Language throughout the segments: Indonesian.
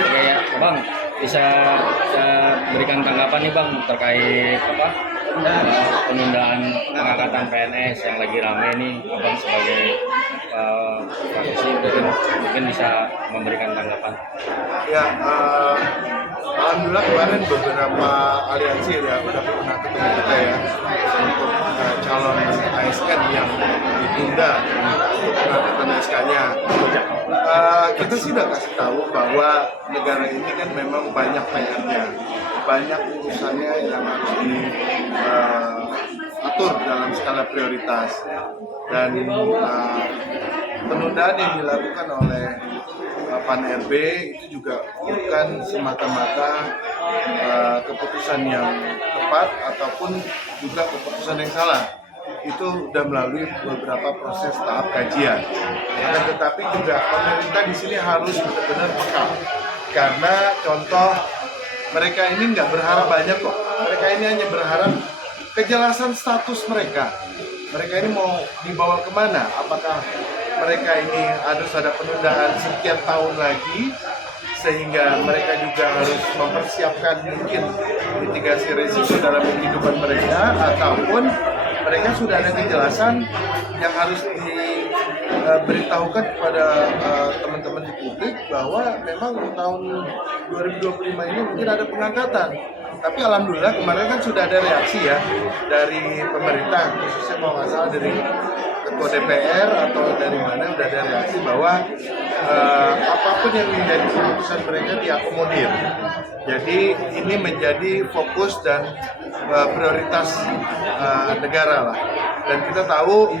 Oke ya, Bang, bisa berikan tanggapan nih Bang terkait penundaan pengangkatan PNS yang lagi rame nih, Abang sebagai praktisi mungkin bisa memberikan tanggapan. Ya, alhamdulillah kemarin beberapa aliansi ya udah pernah ketemu kita ya untuk calon ASN yang ditunda untuk pengangkatan SK-nya. Kita sih udah kasih tahu bahwa negara ini kan memang banyak PR-nya, banyak urusannya yang harus diatur dalam skala prioritas, dan penundaan yang dilakukan oleh Pan RB itu juga bukan semata-mata keputusan yang tepat ataupun juga keputusan yang salah. Itu sudah melalui beberapa proses tahap kajian. Dan tetapi juga pemerintah di sini harus benar-benar peka, karena contoh mereka ini nggak berharap banyak kok. Mereka ini hanya berharap kejelasan status mereka. Mereka ini mau dibawa kemana? Apakah mereka ini harus ada penundaan sekian tahun lagi, sehingga mereka juga harus mempersiapkan mungkin mitigasi risiko dalam kehidupan mereka, ataupun mereka sudah ada kejelasan yang harus diberitahukan kepada teman-teman di publik bahwa memang tahun 2025 ini mungkin ada pengangkatan. Tapi alhamdulillah kemarin kan sudah ada reaksi ya dari pemerintah, khususnya kalau nggak salah dari ketua DPR atau dari mana, udah ada reaksi bahwa apapun yang menjadi keputusan mereka diakomodir. Jadi ini menjadi fokus dan prioritas negara lah. Dan kita tahu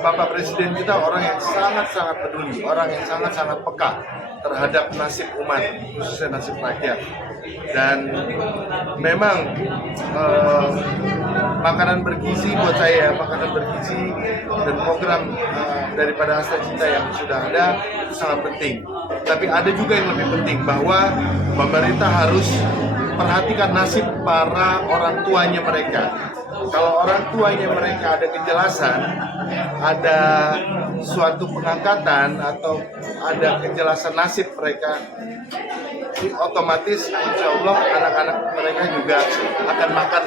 Bapak Presiden kita orang yang sangat-sangat peduli, orang yang sangat-sangat peka terhadap nasib umat, khususnya nasib rakyat. Dan memang makanan bergizi buat saya, makanan bergizi dan program daripada Asta Cinta yang sudah ada itu sangat penting. Tapi ada juga yang lebih penting, bahwa pemerintah harus perhatikan nasib para orang tuanya mereka. Kalau orang tuanya mereka ada kejelasan, ada suatu pengangkatan atau ada kejelasan nasib mereka, otomatis insya Allah anak-anak mereka juga akan makan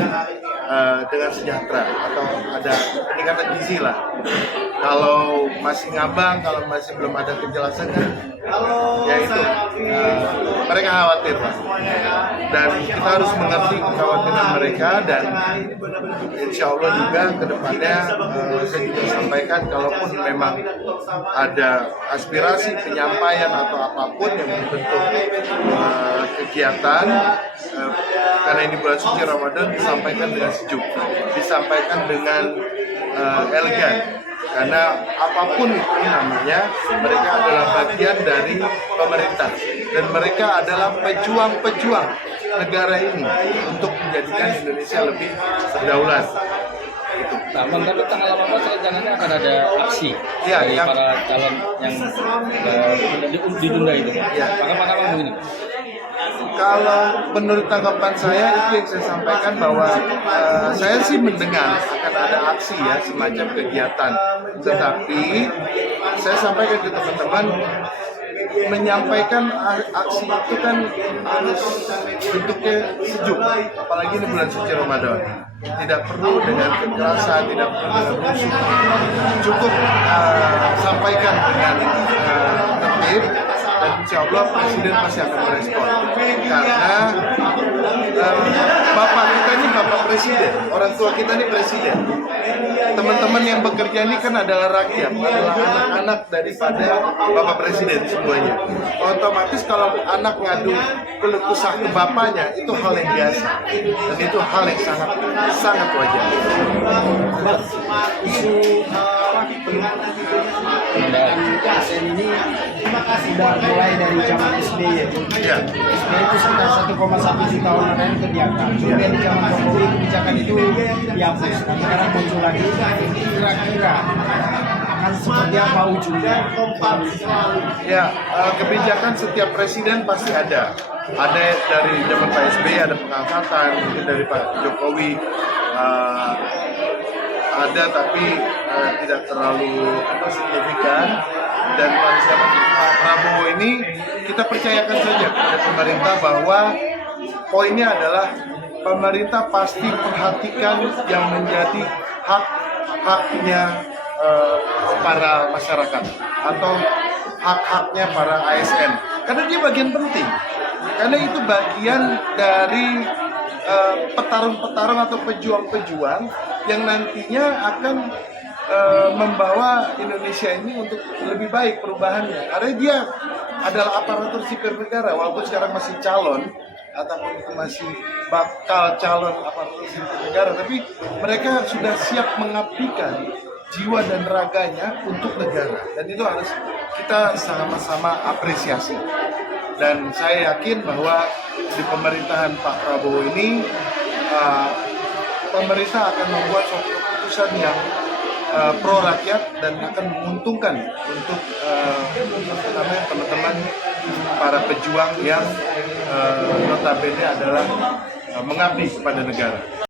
dengan sejahtera atau ada peningkatan gizi lah. Kalau masih ngabang, kalau masih belum ada kejelasan kan, ya itu mereka khawatir lah. Dan kita harus mengerti kekhawatiran mereka, dan insya Allah juga kedepannya saya juga sampaikan kalaupun memang ada aspirasi penyampaian atau apapun yang membentuk kegiatan, karena ini bulan suci Ramadan, disampaikan dengan sejuk, disampaikan dengan elegan. Karena apapun itu namanya, mereka adalah bagian dari pemerintah, dan mereka adalah pejuang-pejuang negara ini untuk menjadikan Indonesia lebih berdaulat. Itu. Nah, Bang, tapi tanggal 18 rencananya akan ada aksi dari yang para calon yang ditunda itu. Ya. Bagaimana Bang begini? Kalau menurut tanggapan saya, itu yang saya sampaikan, bahwa saya sih mendengar akan ada aksi ya, semacam kegiatan. Tetapi saya sampaikan ke teman-teman, menyampaikan aksi itu kan harus bentuknya sejuk, apalagi ini bulan suci Ramadan. Tidak perlu dengan kekerasan, tidak perlu dengan musuh. Cukup sampaikan dengan tertib, dan insya Allah Presiden pasti akan merespon. Karena Bapak kita ini Bapak Presiden, orang tua kita ini Presiden. Teman-teman yang bekerja ini kan adalah rakyat, adalah anak-anak daripada Bapak Presiden semuanya. Otomatis kalau anak ngadu keluh kesah ke bapaknya, itu hal yang biasa, dan itu hal yang sangat wajar. Isu ASN ini sudah mulai dari zaman SBY. Ya. SBY itu sekitar 1,1 juta orang yang kegiatan. Kemudian di zaman Jokowi kebijakan itu dihapus. Dan sekarang muncul lagi. Kira-kira akan seperti apa ujungnya? Ya, kebijakan setiap presiden pasti ada. Ada dari zaman Pak SBY ada pengangkatan, mungkin dari Pak Jokowi ada, tapi tidak terlalu signifikan. Dan pada zaman Pak Prabowo ini kita percayakan saja kepada pemerintah bahwa poinnya adalah pemerintah pasti perhatikan yang menjadi hak-haknya para masyarakat atau hak-haknya para ASN, karena dia bagian penting, karena itu bagian dari petarung-petarung atau pejuang-pejuang yang nantinya akan membawa Indonesia ini untuk lebih baik perubahannya, karena dia adalah aparatur sipil negara, walaupun sekarang masih calon ataupun masih bakal calon aparatur sipil negara, tapi mereka sudah siap mengabdikan jiwa dan raganya untuk negara, dan itu harus kita sama-sama apresiasi. Dan saya yakin bahwa di pemerintahan Pak Prabowo ini pemerintah akan membuat suatu keputusan yang pro rakyat dan akan menguntungkan untuk teman-teman para pejuang yang notabene adalah mengabdi kepada negara.